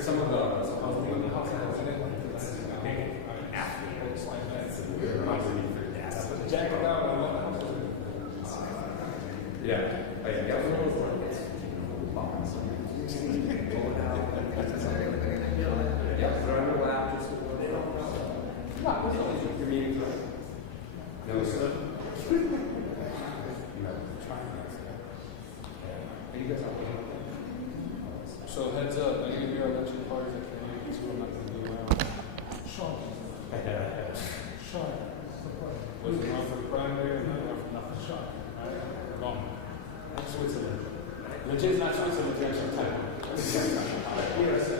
Some of the jacket out. Yeah. So heads up, any of your election parties that can make it to, I'm not going to be around. Sean. Was it wrong for the primary or not for Sean? Alright, wrong. Switzerland. Which is not Switzerland, it's actually Taiwan. Yes,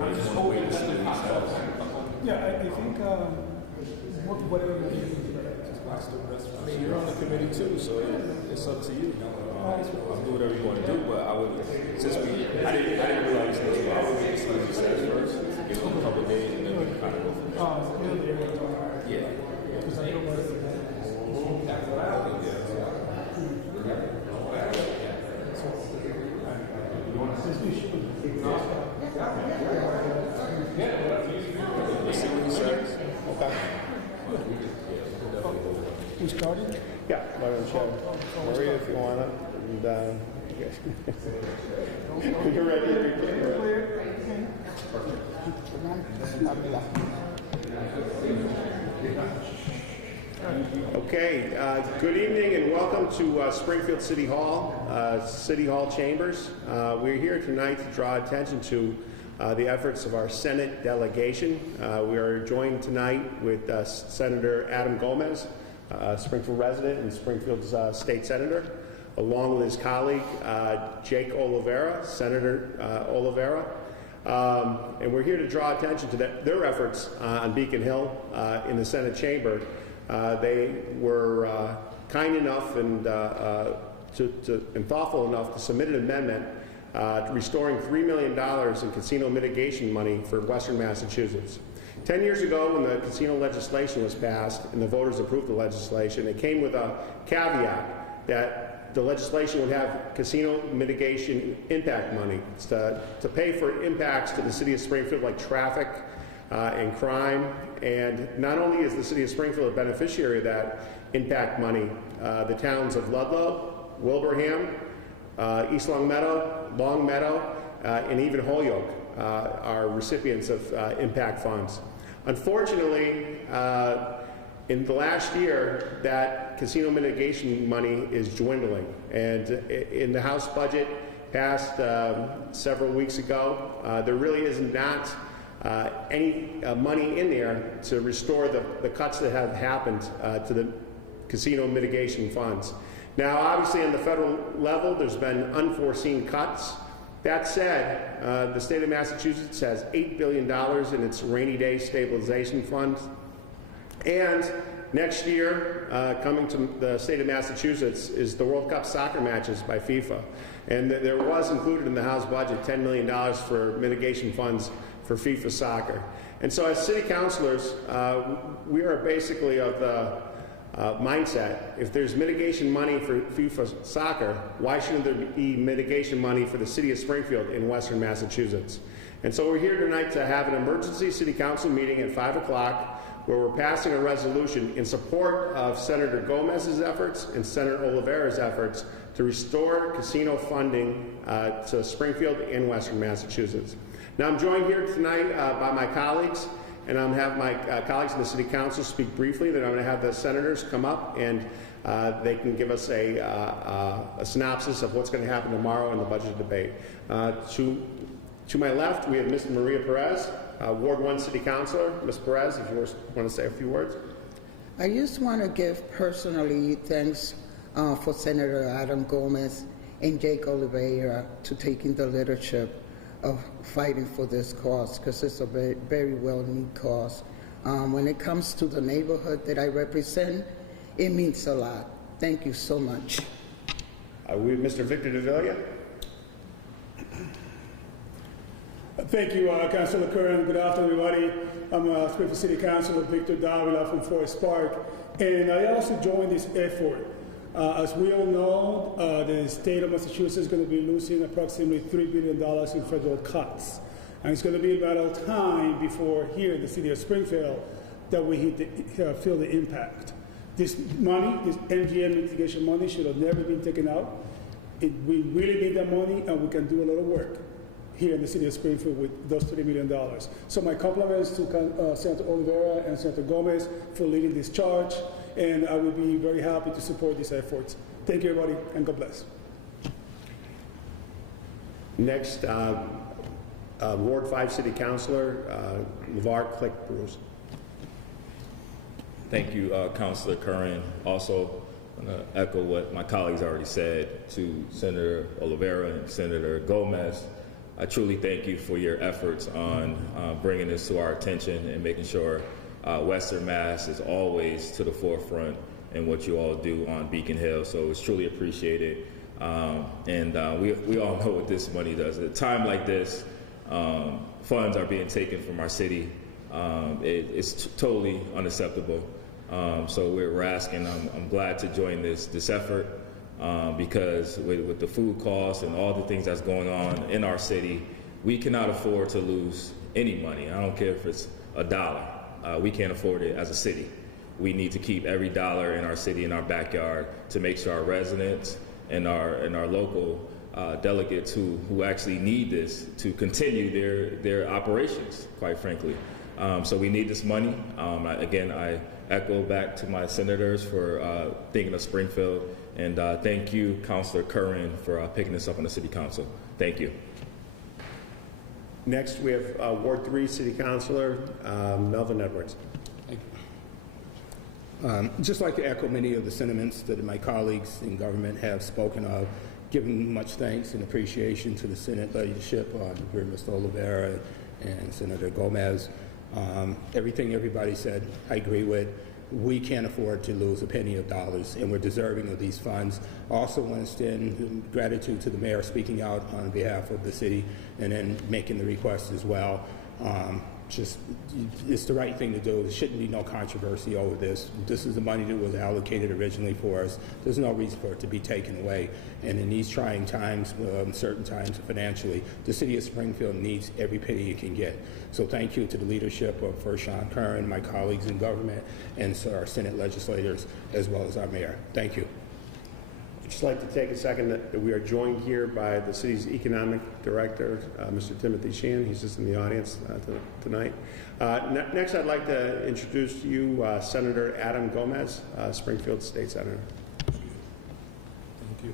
I'm just hoping that the process. Yeah, I think whatever you do, just watch the rest. I mean, you're on the committee too, so it's up to you. I'll do whatever you want to do, but I would, since I didn't realize this, but I would make sure you said first, give them a couple of days, and then we can kind of go from there. Yeah. Because I don't want to. Let's see what he says. Okay. We started? Yeah, Madam Chair. Maria, if you want to. And you're ready. Okay, good evening and welcome to Springfield City Hall, City Hall Chambers. We're here tonight to draw attention to the efforts of our Senate delegation. We are joined tonight with Senator Adam Gomez, Springfield resident and Springfield's state senator, along with his colleague Jake Oliveira, Senator Oliveira. And we're here to draw attention to their efforts on Beacon Hill in the Senate chamber. They were kind enough and thoughtful enough to submit an amendment restoring $3 million in casino mitigation money for Western Massachusetts. 10 years ago, when the casino legislation was passed and the voters approved the legislation, it came with a caveat that the legislation would have casino mitigation impact money to pay for impacts to the city of Springfield like traffic and crime. And not only is the city of Springfield a beneficiary of that impact money, the towns of Ludlow, Wilbraham, East Longmeadow, and even Holyoke are recipients of impact funds. Unfortunately, in the last year, that casino mitigation money is dwindling. And in the House budget passed several weeks ago, there really is not any money in there to restore the cuts that have happened to the casino mitigation funds. Now, obviously, on the federal level, there's been unforeseen cuts. That said, the state of Massachusetts has $8 billion in its rainy day stabilization fund. And next year, coming to the state of Massachusetts is the World Cup soccer matches by FIFA. And there was included in the House budget $10 million for mitigation funds for FIFA soccer. And so as city councilors, we are basically of the mindset, if there's mitigation money for FIFA soccer, why shouldn't there be mitigation money for the city of Springfield in Western Massachusetts? And so we're here tonight to have an emergency city council meeting at 5 o'clock where we're passing a resolution in support of Senator Gomez's efforts and Senator Oliveira's efforts to restore casino funding to Springfield and Western Massachusetts. Now I'm joined here tonight by my colleagues, and I'm going to have my colleagues in the City Council speak briefly. Then I'm going to have the senators come up and they can give us a synopsis of what's going to happen tomorrow in the budget debate. To my left, we have Ms. Maria Perez, Ward 1 City Councilor. Ms. Perez, if you want to say a few words. I just want to give personally thanks for Senator Adam Gomez and Jake Oliveira to taking the leadership of fighting for this cause, because it's a very, very well-needed cause. When it comes to the neighborhood that I represent, it means a lot. Thank you so much. Mr. Victor DeVilla. Thank you, Councilor Curran. Good afternoon, everybody. I'm Springfield City Councilor Victor Davila from Forest Park, and I also joined this effort. As we all know, the state of Massachusetts is going to be losing approximately $3 billion in federal cuts. And it's going to be a matter of time before here in the city of Springfield that we feel the impact. This money, this MGM mitigation money, should have never been taken out. We really need that money, and we can do a lot of work here in the city of Springfield with those $3 million. So my compliments to Senator Oliveira and Senator Gomez for leading this charge, and I will be very happy to support these efforts. Thank you, everybody, and God bless. Next, Ward 5 City Councilor, LeVar Click Bruce. Thank you, Councilor Curran. Also, I'm going to echo what my colleagues already said to Senator Oliveira and Senator Gomez. I truly thank you for your efforts on bringing this to our attention and making sure Western Mass is always to the forefront in what you all do on Beacon Hill. So it's truly appreciated. We all know what this money does. At a time like this, funds are being taken from our city. It's totally unacceptable. So we're asking, I'm glad to join this effort because with the food costs and all the things that's going on in our city, we cannot afford to lose any money. I don't care if it's $1. We can't afford it as a city. We need to keep every dollar in our city, in our backyard, to make sure our residents and our local delegates who actually need this to continue their operations, quite frankly. So we need this money. Again, I echo back to my senators for thinking of Springfield, and thank you, Councilor Curran, for picking this up on the City Council. Thank you. Next, we have Ward 3 City Councilor Melvin Edwards. Just like to echo many of the sentiments that my colleagues in government have spoken of, giving much thanks and appreciation to the Senate leadership, here Mr. Oliveira and Senator Gomez. Everything everybody said, I agree with. We can't afford to lose a penny of dollars, and we're deserving of these funds. I also want to extend gratitude to the mayor speaking out on behalf of the city and then making the request as well. It's the right thing to do. There shouldn't be no controversy over this. This is the money that was allocated originally for us. There's no reason for it to be taken away. And in these trying times, certain times financially, the city of Springfield needs every penny it can get. So thank you to the leadership of First Sean Curran, my colleagues in government, and our Senate legislators, as well as our mayor. Thank you. I'd just like to take a second that we are joined here by the city's economic director, Mr. Timothy Sheehan. He's just in the audience tonight. Next, I'd like to introduce to you Senator Adam Gomez, Springfield State Senator. Thank you.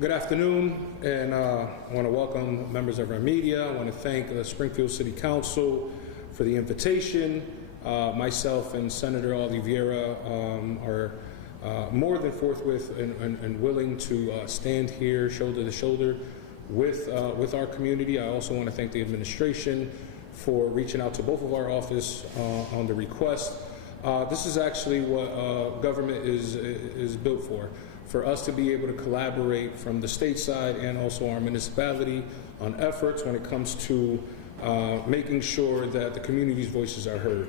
Good afternoon, and I want to welcome members of our media. I want to thank the Springfield City Council for the invitation. Myself and Senator Oliveira are more than forthwith and willing to stand here shoulder to shoulder with our community. I also want to thank the administration for reaching out to both of our office on the request. This is actually what government is built for us to be able to collaborate from the state side and also our municipality on efforts when it comes to making sure that the community's voices are heard.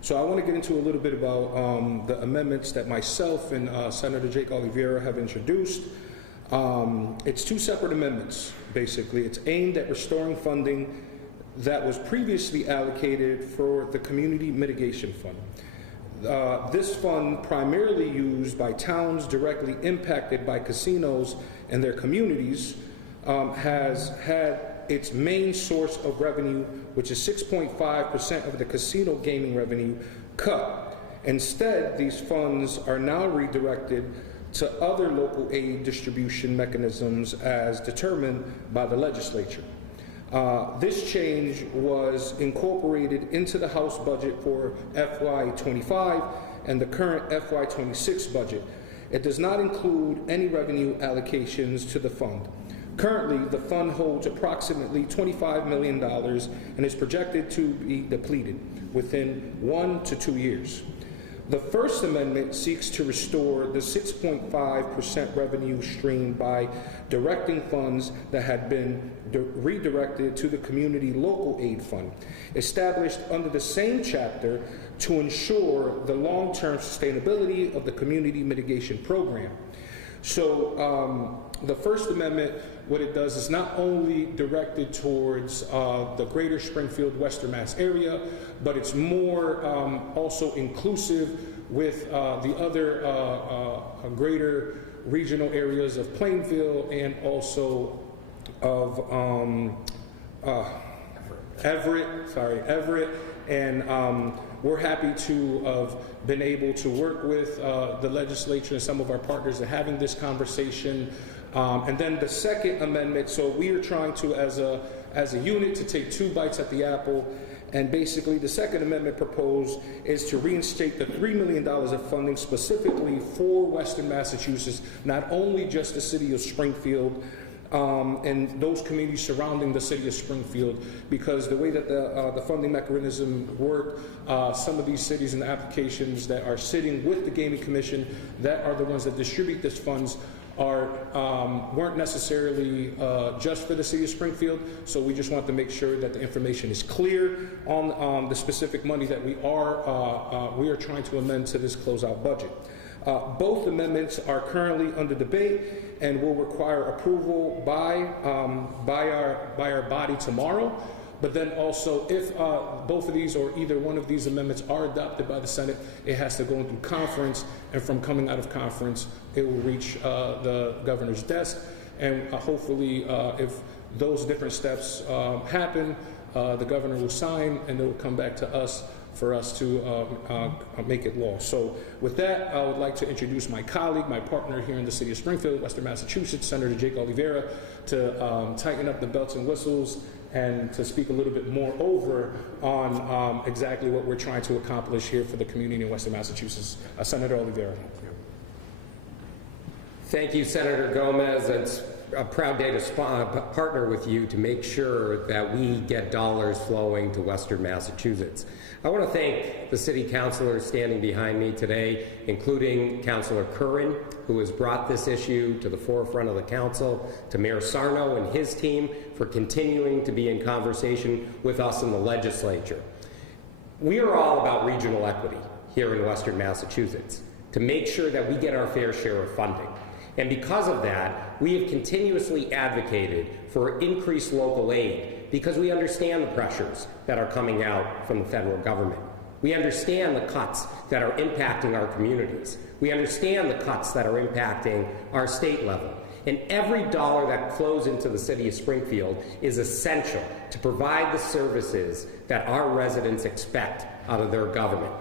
So I want to get into a little bit about the amendments that myself and Senator Jake Oliveira have introduced. It's two separate amendments, basically. It's aimed at restoring funding that was previously allocated for the Community Mitigation Fund. This fund, primarily used by towns directly impacted by casinos and their communities, has had its main source of revenue, which is 6.5% of the casino gaming revenue, cut. Instead, these funds are now redirected to other local aid distribution mechanisms as determined by the legislature. This change was incorporated into the House budget for FY25 and the current FY26 budget. It does not include any revenue allocations to the fund. Currently, the fund holds approximately $25 million and is projected to be depleted within 1 to 2 years. The First Amendment seeks to restore the 6.5% revenue stream by directing funds that had been redirected to the Community Local Aid Fund, established under the same chapter to ensure the long-term sustainability of the Community Mitigation Program. So the First Amendment, what it does is not only directed towards the greater Springfield, Western Mass area, but it's more also inclusive with the other greater regional areas of Plainville and also of Everett, and we're happy to have been able to work with the legislature and some of our partners in having this conversation. And then the Second Amendment, so we are trying to, as a unit, to take two bites at the apple. And basically, the Second Amendment proposed is to reinstate the $3 million of funding specifically for Western Massachusetts, not only just the city of Springfield, and those communities surrounding the city of Springfield, because the way that the funding mechanism work, some of these cities and the applications that are sitting with the Gaming Commission that are the ones that distribute these funds weren't necessarily just for the city of Springfield. So we just want to make sure that the information is clear on the specific money that we are trying to amend to this closeout budget. Both amendments are currently under debate and will require approval by our body tomorrow. But then also, if both of these or either one of these amendments are adopted by the Senate, it has to go into conference, and from coming out of conference, it will reach the governor's desk. And hopefully, if those different steps happen, the governor will sign, and it will come back to us for us to make it law. So with that, I would like to introduce my colleague, my partner here in the city of Springfield, Western Massachusetts, Senator Jake Oliveira, to tighten up the belts and whistles and to speak a little bit more over on exactly what we're trying to accomplish here for the community in Western Massachusetts. Senator Oliveira. Thank you, Senator Gomez. It's a proud day to partner with you to make sure that we get dollars flowing to Western Massachusetts. I want to thank the city councilors standing behind me today, including Councilor Curran, who has brought this issue to the forefront of the council, to Mayor Sarno and his team for continuing to be in conversation with us in the legislature. We are all about regional equity here in Western Massachusetts to make sure that we get our fair share of funding. And because of that, we have continuously advocated for increased local aid because we understand the pressures that are coming out from the federal government. We understand the cuts that are impacting our communities. We understand the cuts that are impacting our state level. And every dollar that flows into the city of Springfield is essential to provide the services that our residents expect out of their government.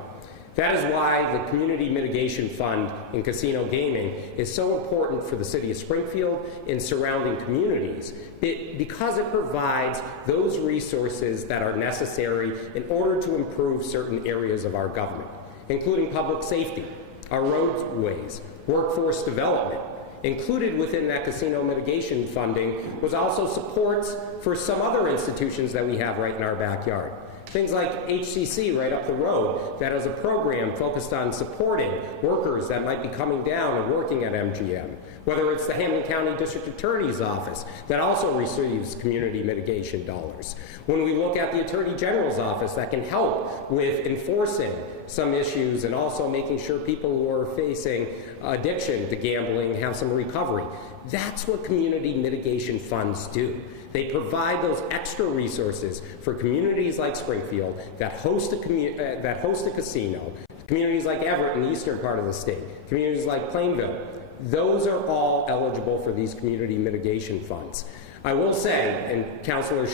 That is why the Community Mitigation Fund in casino gaming is so important for the city of Springfield and surrounding communities, because it provides those resources that are necessary in order to improve certain areas of our government, including public safety, our roadways, workforce development. Included within that casino mitigation funding was also supports for some other institutions that we have right in our backyard. Things like HCC right up the road that has a program focused on supporting workers that might be coming down and working at MGM. Whether it's the Hamilton County District Attorney's Office that also receives community mitigation dollars. When we look at the Attorney General's Office that can help with enforcing some issues and also making sure people who are facing addiction to gambling have some recovery. That's what community mitigation funds do. They provide those extra resources for communities like Springfield that host a casino, communities like Everett in the eastern part of the state, communities like Plainville. Those are all eligible for these community mitigation funds. I will say, and Councilor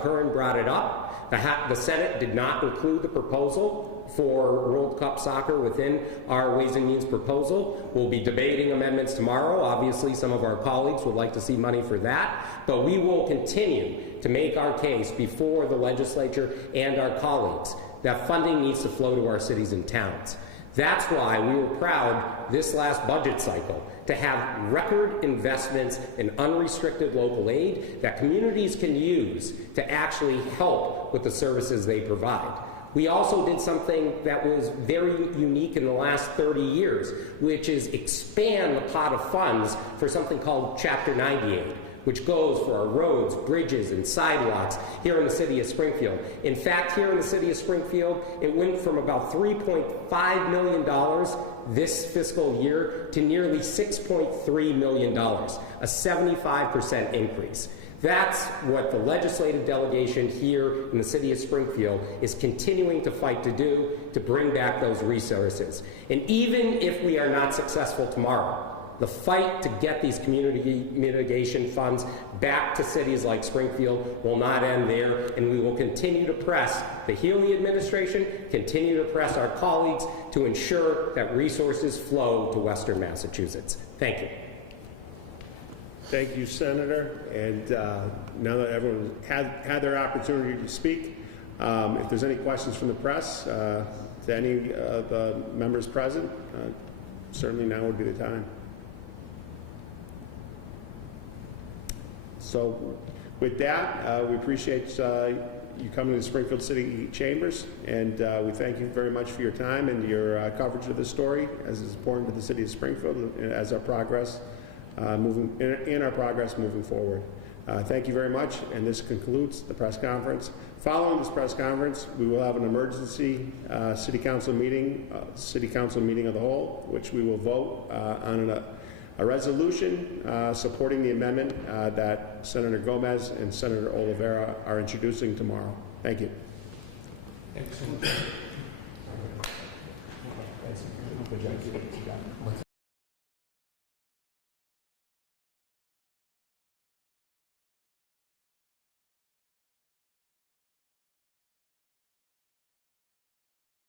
Curran brought it up, the Senate did not include the proposal for World Cup soccer within our Ways and Means proposal. We'll be debating amendments tomorrow. Obviously, some of our colleagues would like to see money for that, but we will continue to make our case before the legislature and our colleagues that funding needs to flow to our cities and towns. That's why we were proud this last budget cycle to have record investments in unrestricted local aid that communities can use to actually help with the services they provide. We also did something that was very unique in the last 30 years, which is expand the pot of funds for something called Chapter 98, which goes for our roads, bridges, and sidewalks here in the city of Springfield. In fact, here in the city of Springfield, it went from about $3.5 million this fiscal year to nearly $6.3 million, a 75% increase. That's what the legislative delegation here in the city of Springfield is continuing to fight to do, to bring back those resources. And even if we are not successful tomorrow, the fight to get these community mitigation funds back to cities like Springfield will not end there, and we will continue to press the Healy administration, continue to press our colleagues to ensure that resources flow to Western Massachusetts. Thank you. Thank you, Senator. And now that everyone had their opportunity to speak, if there's any questions from the press to any of the members present, certainly now would be the time. So with that, we appreciate you coming to the Springfield City Chambers, and we thank you very much for your time and your coverage of this story, as is important to the city of Springfield as our progress moving forward. Thank you very much, and this concludes the press conference. Following this press conference, we will have an emergency city council meeting of the whole, which we will vote on a resolution supporting the amendment that Senator Gomez and Senator Oliveira are introducing tomorrow. Thank you. Excellent.